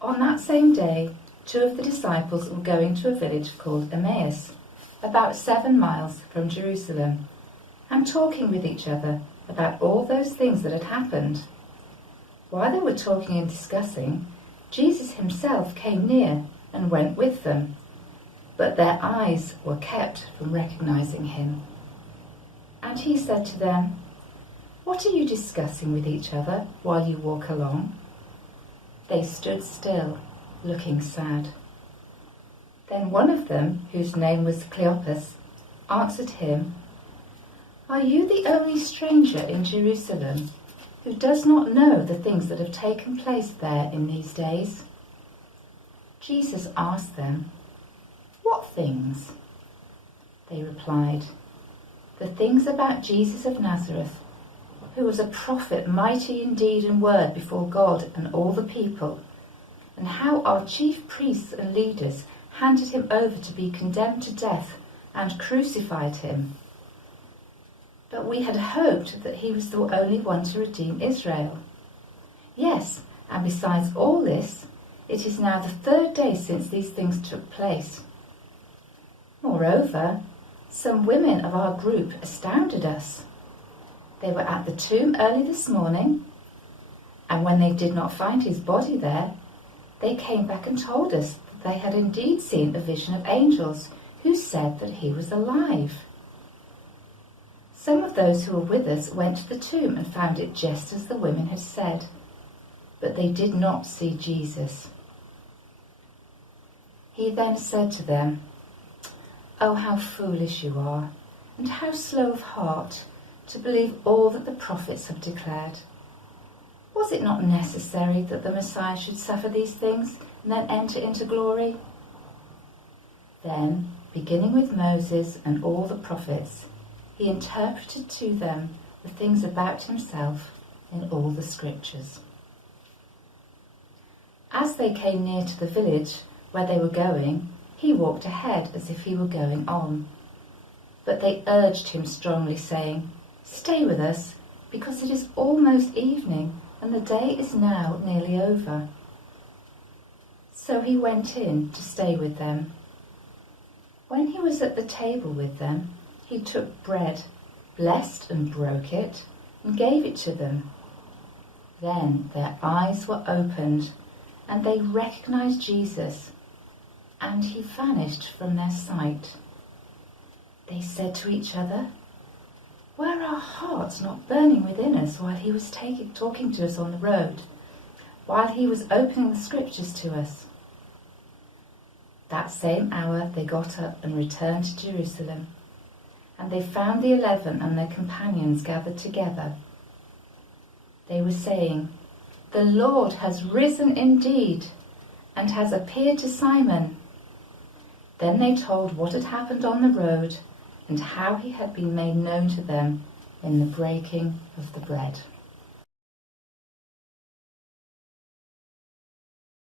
On that same day, 2 of the disciples were going to a village called Emmaus, about 7 miles from Jerusalem, and talking with each other about all those things that had happened. While they were talking and discussing, Jesus himself came near and went with them, but their eyes were kept from recognizing him. And he said to them, "What are you discussing with each other while you walk along?" They stood still, looking sad. Then one of them, whose name was Cleopas, answered him, "Are you the only stranger in Jerusalem who does not know the things that have taken place there in these days?" Jesus asked them, "What things?" They replied, "The things about Jesus of Nazareth, who was a prophet mighty in deed and word before God and all the people, and how our chief priests and leaders handed him over to be condemned to death and crucified him. But we had hoped that he was the only one to redeem Israel. Yes, and besides all this, it is now the 3rd day since these things took place. Moreover, some women of our group astounded us. They were at the tomb early this morning, and when they did not find his body there, they came back and told us that they had indeed seen a vision of angels who said that he was alive. Some of those who were with us went to the tomb and found it just as the women had said, but they did not see Jesus." He then said to them, "Oh, how foolish you are, and how slow of heart to believe all that the prophets have declared. Was it not necessary that the Messiah should suffer these things and then enter into glory?" Then, beginning with Moses and all the prophets, he interpreted to them the things about himself in all the scriptures. As they came near to the village where they were going, he walked ahead as if he were going on. But they urged him strongly, saying, "Stay with us, because it is almost evening, and the day is now nearly over." So he went in to stay with them. When he was at the table with them, he took bread, blessed and broke it, and gave it to them. Then their eyes were opened, and they recognized Jesus, and he vanished from their sight. They said to each other, "Were our hearts not burning within us while he was talking to us on the road, while he was opening the scriptures to us?" That same hour they got up and returned to Jerusalem, and they found the 11 and their companions gathered together. They were saying, "The Lord has risen indeed, and has appeared to Simon." Then they told what had happened on the road, and how he had been made known to them in the breaking of the bread.